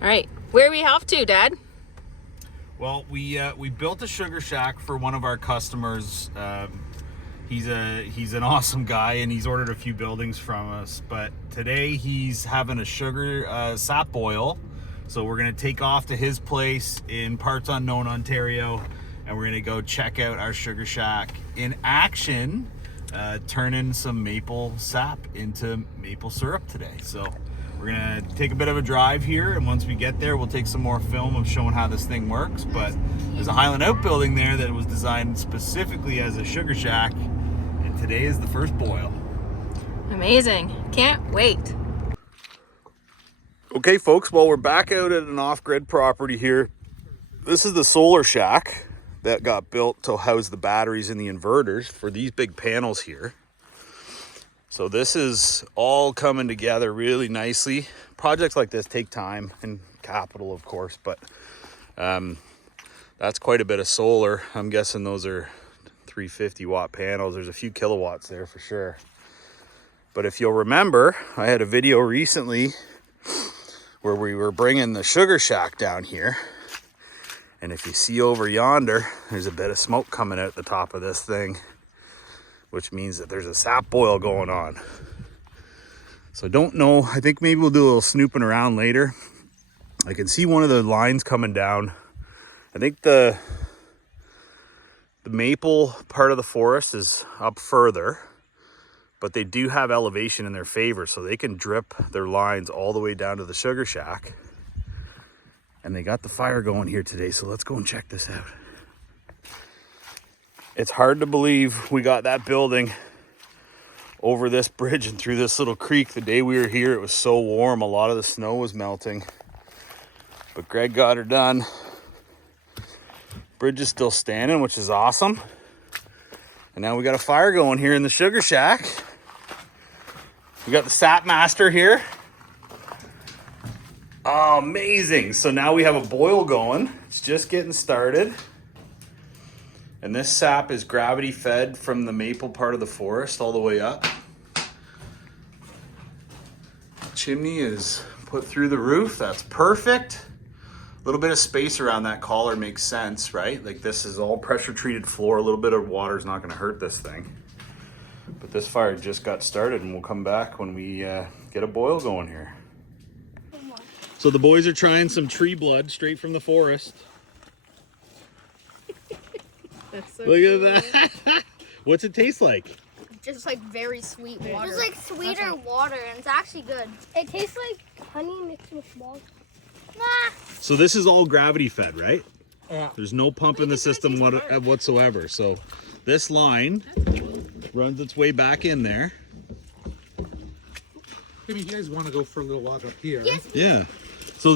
All right, where are we off to, Dad? Well, we built a sugar shack for one of our customers. He's an awesome guy, and he's ordered a few buildings from us. But today he's having a sugar sap boil, so we're gonna take off to his place in parts unknown Ontario, and we're gonna go check out our sugar shack in action, turning some maple sap into maple syrup today. So we're gonna take a bit of a drive here, and once we get there, we'll take some more film of showing how this thing works. But there's a Highland Outbuilding there that was designed specifically as a sugar shack, and today is the first boil. Amazing. Can't wait. Okay, folks, well, we're back out at an off-grid property here. This is the solar shack that got built to house the batteries and the inverters for these big panels here. So this is all coming together really nicely. Projects like this take time and capital, of course, but that's quite a bit of solar. I'm guessing those are 350 watt panels. There's a few kilowatts there for sure. But if you'll remember, I had a video recently where we were bringing the sugar shack down here. And if you see over yonder, there's a bit of smoke coming out the top of this thing, which means that there's a sap boil going on. So I don't know, I think maybe we'll do a little snooping around later. I can see one of the lines coming down. I think the maple part of the forest is up further, but they do have elevation in their favor, so they can drip their lines all the way down to the sugar shack. And they got the fire going here today, so let's go and check this out. It's hard to believe we got that building over this bridge and through this little creek. The day we were here, it was so warm, a lot of the snow was melting. But Greg got her done. Bridge is still standing, which is awesome. And now we got a fire going here in the sugar shack. We got the sap master here. Oh, amazing. So now we have a boil going. It's just getting started. And this sap is gravity fed from the maple part of the forest all the way up. Chimney is put through the roof. That's perfect. A little bit of space around that collar makes sense, right? Like this is all pressure treated floor. A little bit of water is not going to hurt this thing. But this fire just got started, and we'll come back when we get a boil going here. So the boys are trying some tree blood straight from the forest. That's so Look at that. What's it taste like? Just like very sweet water. It's like sweeter water, and it's actually good. It tastes like honey mixed with salt. So this is all gravity fed, right? Yeah. There's no pump in the system whatsoever. So this line runs its way back in there. Maybe you guys want to go for a little walk up here. Yes. Yeah. So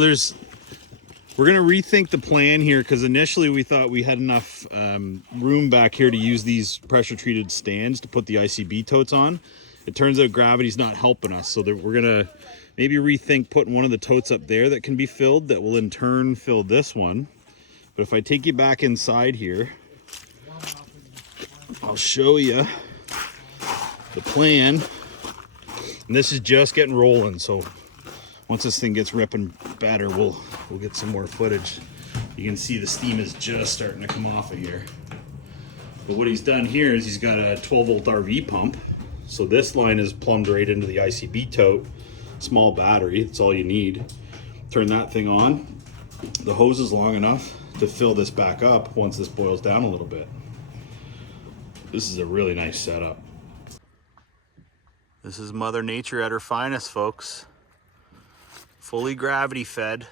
we're going to rethink the plan here, because initially we thought we had enough room back here to use these pressure treated stands to put the ICB totes on. It turns out gravity's not helping us, so we're going to maybe rethink putting one of the totes up there that can be filled, that will in turn fill this one. But if I take you back inside here, I'll show you the plan. And this is just getting rolling, so once this thing gets ripping better, we'll get some more footage. You can see the steam is just starting to come off of here. But what he's done here is he's got a 12-volt RV pump. So this line is plumbed right into the ICB tote. Small battery, that's all you need. Turn that thing on. The hose is long enough to fill this back up once this boils down a little bit. This is a really nice setup. This is Mother Nature at her finest, folks. Fully gravity fed.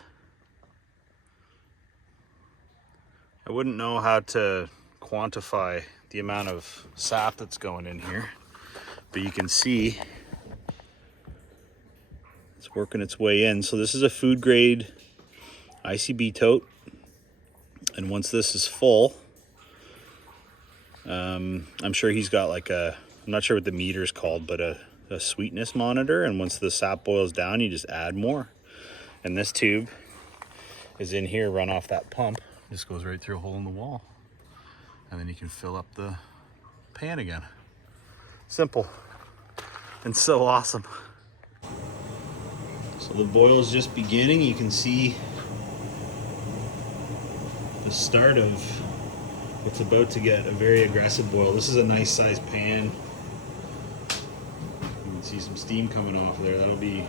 I wouldn't know how to quantify the amount of sap that's going in here, but you can see it's working its way in. So this is a food grade ICB tote, and once this is full, I'm sure he's got like I'm not sure what the meter is called, but a sweetness monitor, and once the sap boils down, you just add more. And this tube is in here, run off that pump. Just goes right through a hole in the wall, and then you can fill up the pan again. Simple and so awesome. So So the boil is just beginning. You can see the start of it's about to get a very aggressive boil. This is a nice sized pan. You can see some steam coming off there. That'll be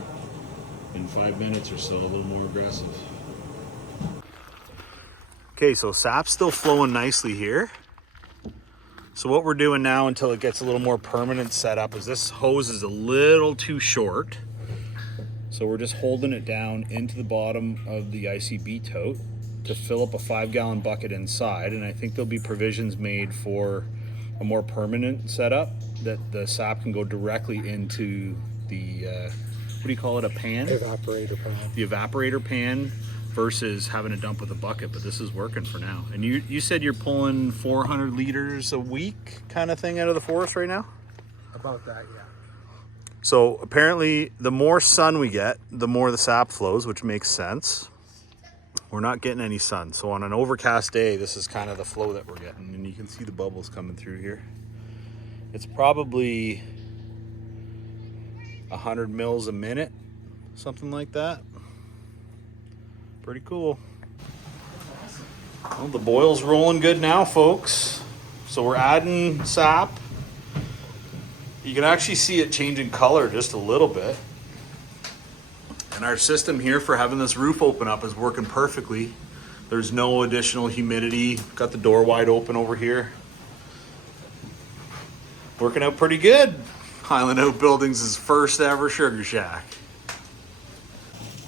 in 5 minutes or so, a little more aggressive. Okay, so sap's still flowing nicely here. So what we're doing now until it gets a little more permanent setup is this hose is a little too short. So we're just holding it down into the bottom of the ICB tote to fill up a 5-gallon bucket inside. And I think there'll be provisions made for a more permanent setup that the sap can go directly into the, what do you call it, a pan? Evaporator pan. The evaporator pan versus having to dump with a bucket, but this is working for now. And you said you're pulling 400 liters a week kind of thing out of the forest right now? About that, yeah. So apparently the more sun we get, the more the sap flows, which makes sense. We're not getting any sun. So on an overcast day, this is kind of the flow that we're getting. And you can see the bubbles coming through here. It's probably 100 mils a minute, something like that. Pretty cool. Well, the boil's rolling good now, folks. So we're adding sap. You can actually see it changing color just a little bit. And our system here for having this roof open up is working perfectly. There's no additional humidity. Got the door wide open over here. Working out pretty good. Highland Outbuildings' first ever sugar shack.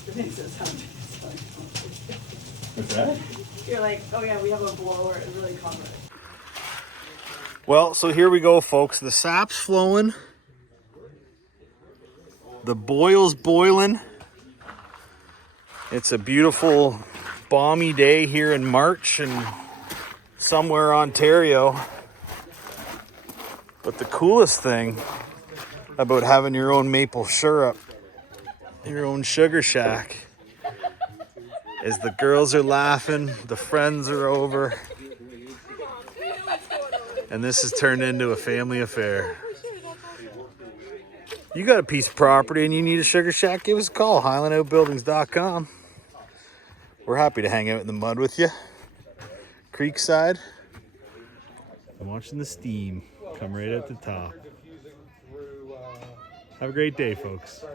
It makes it sound What's that? You're like, oh yeah, we have a blower. It's really confident. Well, so here we go, folks. The sap's flowing. The boil's boiling. It's a beautiful, balmy day here in March in somewhere Ontario. But the coolest thing about having your own maple syrup, your own sugar shack, is the girls are laughing, the friends are over, and this has turned into a family affair. You got a piece of property and you need a sugar shack, give us a call, HighlandOutbuildings.com. We're happy to hang out in the mud with you. Creekside. I'm watching the steam come right at the top. Have a great day, folks.